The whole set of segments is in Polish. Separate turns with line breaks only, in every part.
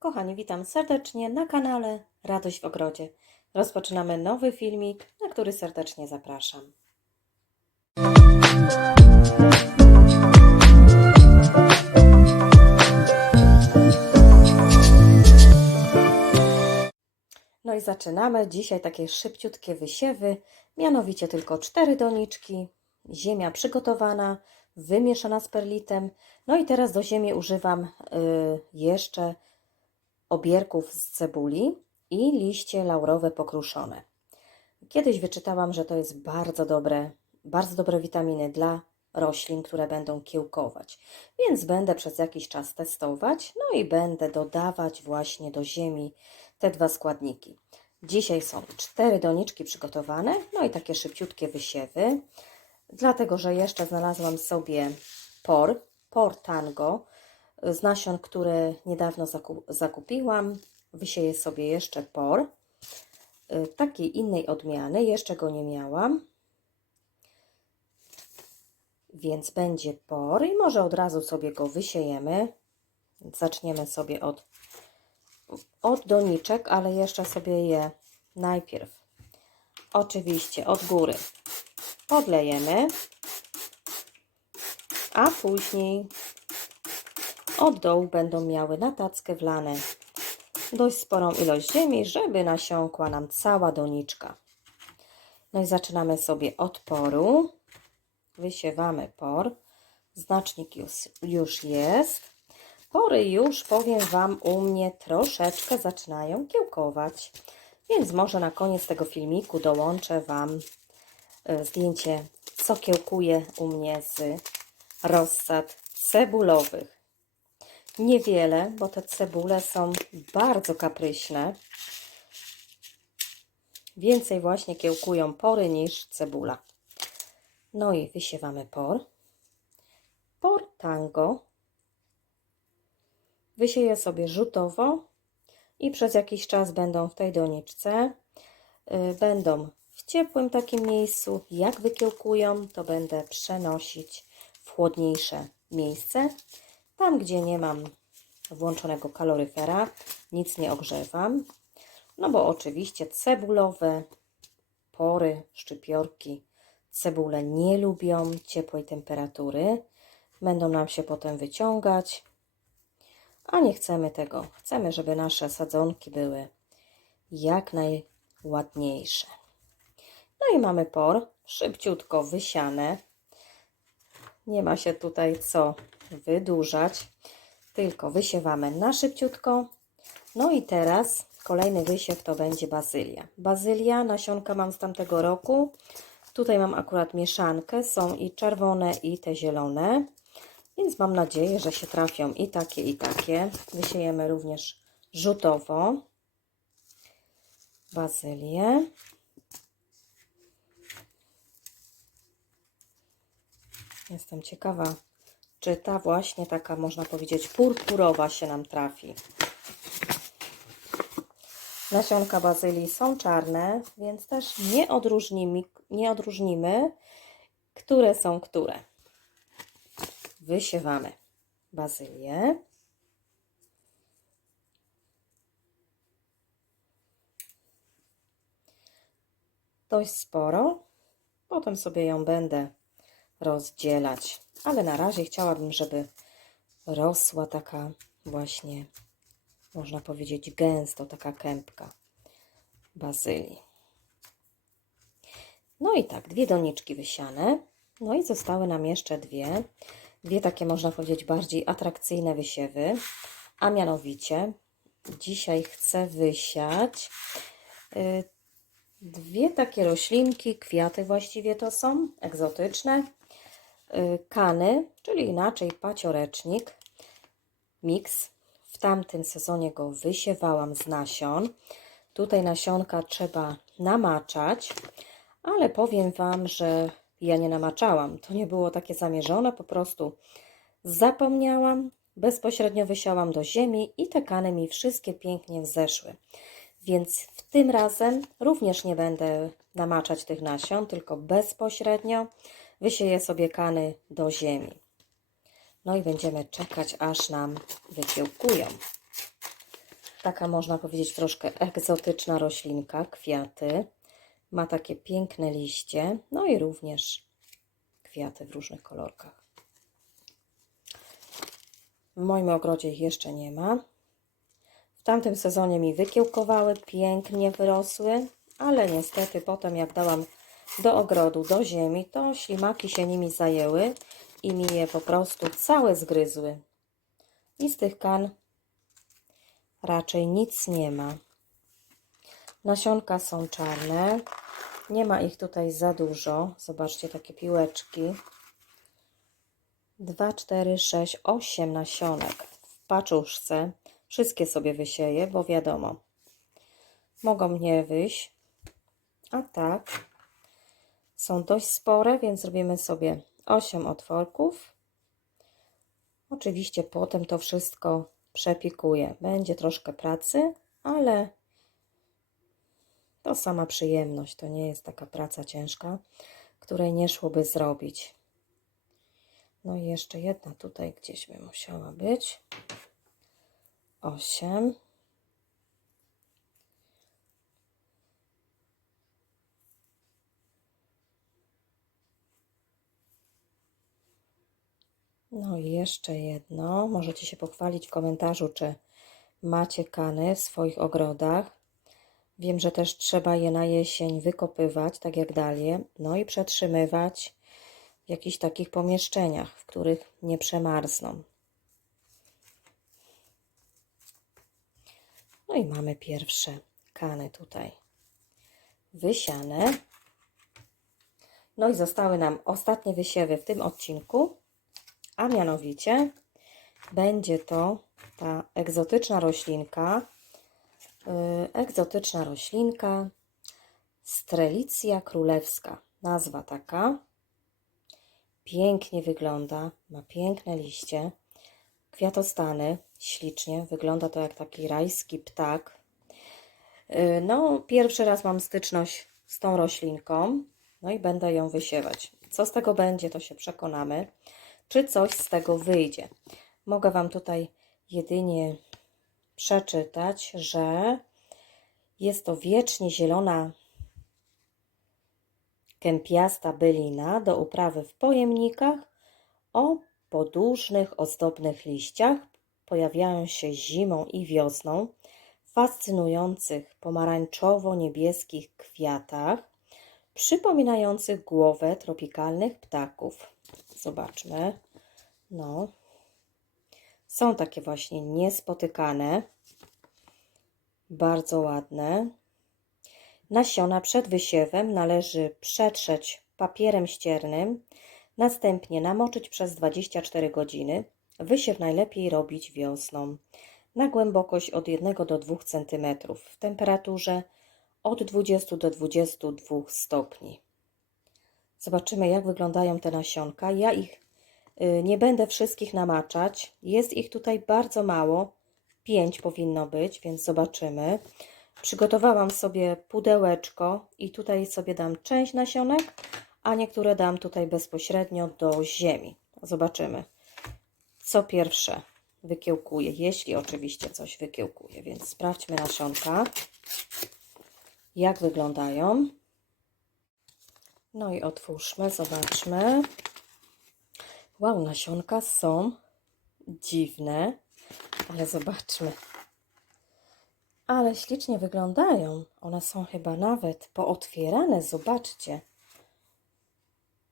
Kochani, witam serdecznie na kanale Radość w Ogrodzie. Rozpoczynamy nowy filmik, na który serdecznie zapraszam. No i zaczynamy. Dzisiaj takie szybciutkie wysiewy, mianowicie tylko cztery doniczki, ziemia przygotowana, wymieszana z perlitem. No i teraz do ziemi używam y, jeszcze obierków z cebuli i liście laurowe pokruszone. Kiedyś wyczytałam, że to jest bardzo dobre, bardzo dobre witaminy dla roślin, które będą kiełkować. Więc będę przez jakiś czas testować, no i będę dodawać właśnie do ziemi te dwa składniki. Dzisiaj są cztery doniczki przygotowane, no i takie szybciutkie wysiewy, dlatego że jeszcze znalazłam sobie por, por tango, z nasion, które niedawno zaku- zakupiłam. Wysieję sobie jeszcze por, y, takiej innej odmiany, jeszcze go nie miałam. Więc będzie por i może od razu sobie go wysiejemy. Zaczniemy sobie od, od doniczek, ale jeszcze sobie je najpierw oczywiście od góry podlejemy, a później od dołu będą miały na tackę wlane dość sporą ilość ziemi, żeby nasiąkła nam cała doniczka. No i zaczynamy sobie od poru. Wysiewamy por. Znacznik już, już jest. Pory już, powiem Wam, u mnie troszeczkę zaczynają kiełkować. Więc może na koniec tego filmiku dołączę Wam e, zdjęcie, co kiełkuje u mnie z rozsad cebulowych. Niewiele, bo te cebule są bardzo kapryśne. Więcej właśnie kiełkują pory niż cebula. No i wysiewamy por. Por tango. Wysieję sobie rzutowo i przez jakiś czas będą w tej doniczce. y, Będą w ciepłym takim miejscu. Jak wykiełkują, to będę przenosić w chłodniejsze miejsce. Tam, gdzie nie mam włączonego kaloryfera, nic nie ogrzewam. No bo oczywiście cebulowe pory, szczypiorki, cebule nie lubią ciepłej temperatury. Będą nam się potem wyciągać. A nie chcemy tego. Chcemy, żeby nasze sadzonki były jak najładniejsze. No i mamy por, szybciutko wysiane. Nie ma się tutaj co wydłużać, tylko wysiewamy na szybciutko. No i teraz kolejny wysiew to będzie bazylia. Bazylia, nasionka mam z tamtego roku. Tutaj mam akurat mieszankę, są i czerwone i te zielone. Więc mam nadzieję, że się trafią i takie, i takie. Wysiejemy również rzutowo bazylię. Jestem ciekawa, czy ta właśnie taka, można powiedzieć, purpurowa się nam trafi. Nasionka bazylii są czarne, więc też nie odróżnimy, nie odróżnimy, które są które wysiewamy bazylię. Dość sporo. Potem sobie ją będę rozdzielać. Ale na razie chciałabym, żeby rosła taka właśnie, można powiedzieć, gęsto, taka kępka bazylii. No i tak, dwie doniczki wysiane. No i zostały nam jeszcze dwie. Dwie takie, można powiedzieć, bardziej atrakcyjne wysiewy. A mianowicie dzisiaj chcę wysiać y, dwie takie roślinki, kwiaty właściwie to są, egzotyczne. Y, Kany, czyli inaczej paciorecznik. Mix. W tamtym sezonie go wysiewałam z nasion. Tutaj nasionka trzeba namaczać, ale powiem Wam, że ja nie namaczałam. To nie było takie zamierzone, po prostu zapomniałam, bezpośrednio wysiałam do ziemi i te kany mi wszystkie pięknie wzeszły. Więc w tym razem również nie będę namaczać tych nasion, tylko bezpośrednio wysieję sobie kany do ziemi. No i będziemy czekać, aż nam wykiełkują. Taka można powiedzieć troszkę egzotyczna roślinka, kwiaty. Ma takie piękne liście, no i również kwiaty w różnych kolorkach. W moim ogrodzie ich jeszcze nie ma. W tamtym sezonie mi wykiełkowały, pięknie wyrosły, ale niestety potem jak dałam do ogrodu, do ziemi, to ślimaki się nimi zajęły i mi je po prostu całe zgryzły. I z tych kan raczej nic nie ma. Nasionka są czarne. Nie ma ich tutaj za dużo. Zobaczcie, takie piłeczki. 2, 4, 6, 8 nasionek w paczuszce. Wszystkie sobie wysieję, bo wiadomo, mogą nie wyjść. A tak, są dość spore, więc zrobimy sobie 8 otworków. Oczywiście potem to wszystko przepikuję. Będzie troszkę pracy, ale to sama przyjemność. To nie jest taka praca ciężka, której nie szłoby zrobić. No i jeszcze jedna tutaj gdzieś by musiała być. 8. No i jeszcze jedno. Możecie się pochwalić w komentarzu, czy macie kany w swoich ogrodach. Wiem, że też trzeba je na jesień wykopywać, tak jak dalie, no i przetrzymywać w jakichś takich pomieszczeniach, w których nie przemarzną. No i mamy pierwsze kany tutaj wysiane. No i zostały nam ostatnie wysiewy w tym odcinku, a mianowicie będzie to ta egzotyczna roślinka, yy, egzotyczna roślinka Strelicja królewska. Nazwa taka. Pięknie wygląda, ma piękne liście, kwiatostany, ślicznie, wygląda to jak taki rajski ptak. Yy, No, pierwszy raz mam styczność z tą roślinką, no i będę ją wysiewać. Co z tego będzie, to się przekonamy, czy coś z tego wyjdzie. Mogę Wam tutaj jedynie przeczytać, że jest to wiecznie zielona kępiasta bylina do uprawy w pojemnikach o podłużnych, ozdobnych liściach. Pojawiają się zimą i wiosną w fascynujących pomarańczowo-niebieskich kwiatach, przypominających głowę tropikalnych ptaków. Zobaczmy. No. Są takie właśnie niespotykane. Bardzo ładne. Nasiona przed wysiewem należy przetrzeć papierem ściernym, następnie namoczyć przez 24 godziny. Wysiew najlepiej robić wiosną na głębokość od 1 do 2 cm w temperaturze od 20 do 22 stopni. Zobaczymy, jak wyglądają te nasionka. Ja ich y, nie będę wszystkich namaczać. Jest ich tutaj bardzo mało. 5 powinno być, więc zobaczymy. Przygotowałam sobie pudełeczko i tutaj sobie dam część nasionek, a niektóre dam tutaj bezpośrednio do ziemi. Zobaczymy, co pierwsze wykiełkuje, jeśli oczywiście coś wykiełkuje. Więc sprawdźmy nasionka, jak wyglądają. No i otwórzmy, zobaczmy. Wow, nasionka są dziwne, ale zobaczmy. Ale ślicznie wyglądają. One są chyba nawet pootwierane, zobaczcie.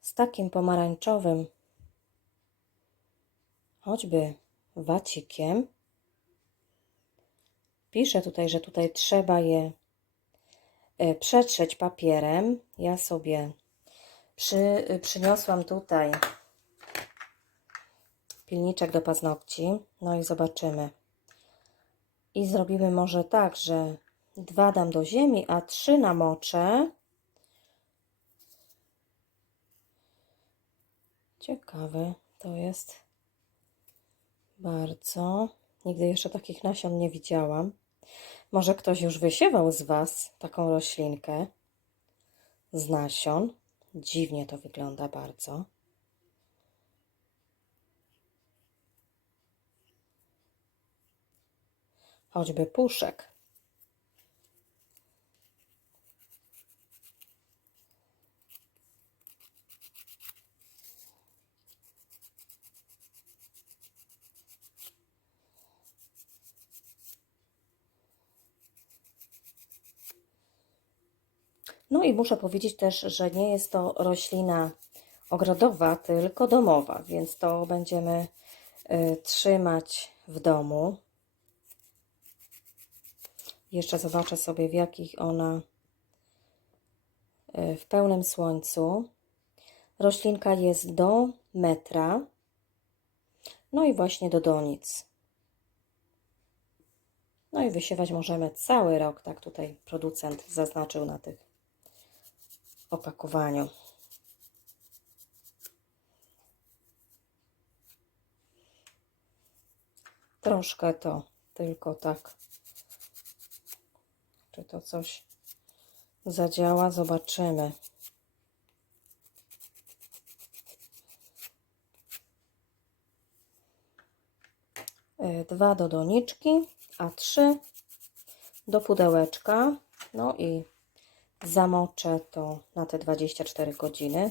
Z takim pomarańczowym, choćby wacikiem. Pisze tutaj, że tutaj trzeba je e, przetrzeć papierem. Ja sobie przy, przyniosłam tutaj pilniczek do paznokci. No i zobaczymy. I zrobimy może tak, że dwa dam do ziemi, a trzy namoczę. Ciekawe to jest bardzo. Nigdy jeszcze takich nasion nie widziałam. Może ktoś już wysiewał z Was taką roślinkę z nasion. Dziwnie to wygląda bardzo. choćby puszek. No i muszę powiedzieć też, że nie jest to roślina ogrodowa, tylko domowa, więc to będziemy y, trzymać w domu. Jeszcze zobaczę sobie, w jakich ona y, w pełnym słońcu. Roślinka jest do metra. No i właśnie do donic. No i wysiewać możemy cały rok, tak tutaj producent zaznaczył na tych opakowaniu. Troszkę to tylko tak. Czy to coś zadziała? Zobaczymy. Y, Dwa do doniczki, a trzy do pudełeczka. No i zamoczę to na te 24 godziny.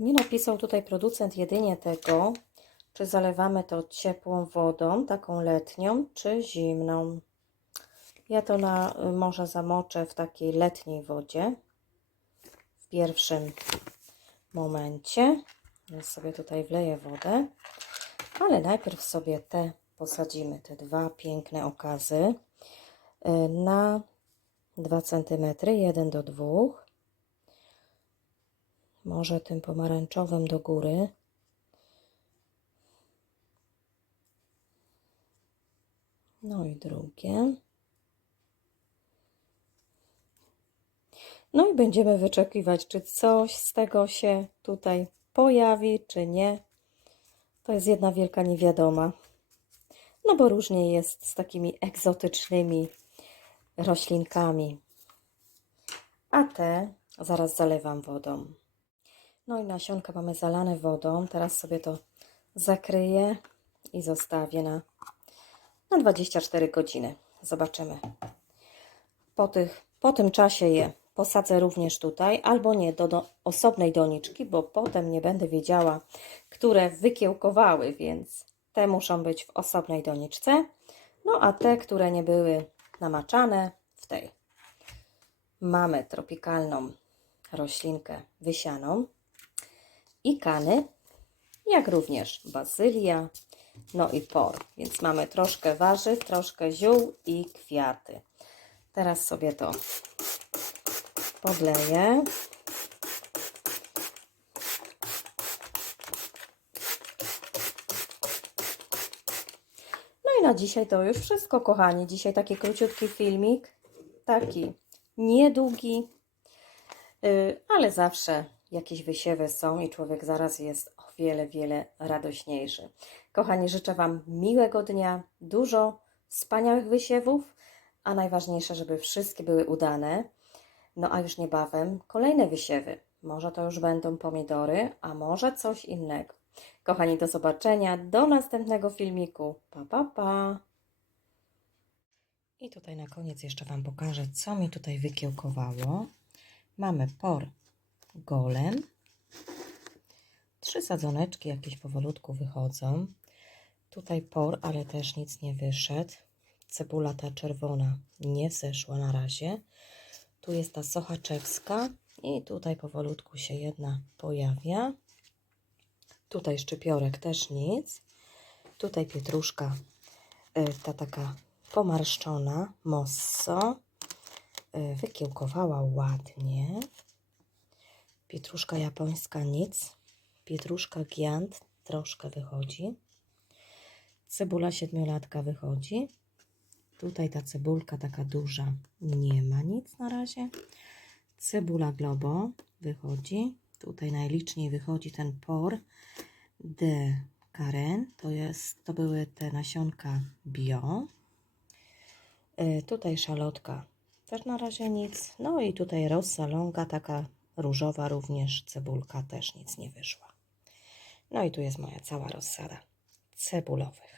Nie napisał tutaj producent jedynie tego, czy zalewamy to ciepłą wodą, taką letnią, czy zimną. Ja to na może zamoczę w takiej letniej wodzie w pierwszym momencie. Ja sobie tutaj wleję wodę, ale najpierw sobie te posadzimy, te dwa piękne okazy y, na 2 cm, 1 do 2 może tym pomarańczowym do góry. No i drugie. No i będziemy wyczekiwać, czy coś z tego się tutaj pojawi, czy nie. To jest jedna wielka niewiadoma. No bo różnie jest z takimi egzotycznymi roślinkami. A te zaraz zalewam wodą. No i nasionka mamy zalane wodą. Teraz sobie to zakryję i zostawię na, na 24 godziny. Zobaczymy. Po, tych, po tym czasie je posadzę również tutaj, albo nie, do, do osobnej doniczki, bo potem nie będę wiedziała, które wykiełkowały, więc te muszą być w osobnej doniczce. No a te, które nie były namaczane, w tej. Mamy tropikalną roślinkę wysianą i kany, jak również bazylia, no i por. Więc mamy troszkę warzyw, troszkę ziół i kwiaty. Teraz sobie to podleję. No i na dzisiaj to już wszystko, kochani. Dzisiaj taki króciutki filmik, taki niedługi, yy, ale zawsze jakieś wysiewy są i człowiek zaraz jest o wiele, wiele radośniejszy. Kochani, życzę Wam miłego dnia, dużo wspaniałych wysiewów, a najważniejsze, żeby wszystkie były udane. No a już niebawem kolejne wysiewy. Może to już będą pomidory, a może coś innego. Kochani, do zobaczenia, do następnego filmiku. Pa, pa, pa. I tutaj na koniec jeszcze Wam pokażę, co mi tutaj wykiełkowało. Mamy por golem. Trzy sadzoneczki jakieś powolutku wychodzą. Tutaj por, ale też nic nie wyszedł. Cebula ta czerwona nie wzeszła na razie. Tu jest ta sochaczewska i tutaj powolutku się jedna pojawia. Tutaj szczypiorek też nic. Tutaj pietruszka, y, ta taka pomarszczona, mosso. Y, Wykiełkowała ładnie. Pietruszka japońska nic. pietruszka giant, troszkę wychodzi. Cebula siedmiolatka wychodzi. Tutaj ta cebulka taka duża, nie ma nic na razie. Cebula globo wychodzi. Tutaj najliczniej wychodzi ten por de Karen. To, jest, to były te nasionka bio. Y, Tutaj szalotka też na razie nic. No i tutaj rossa longa, taka różowa również, cebulka też nic nie wyszła. No i tu jest moja cała rozsada cebulowych.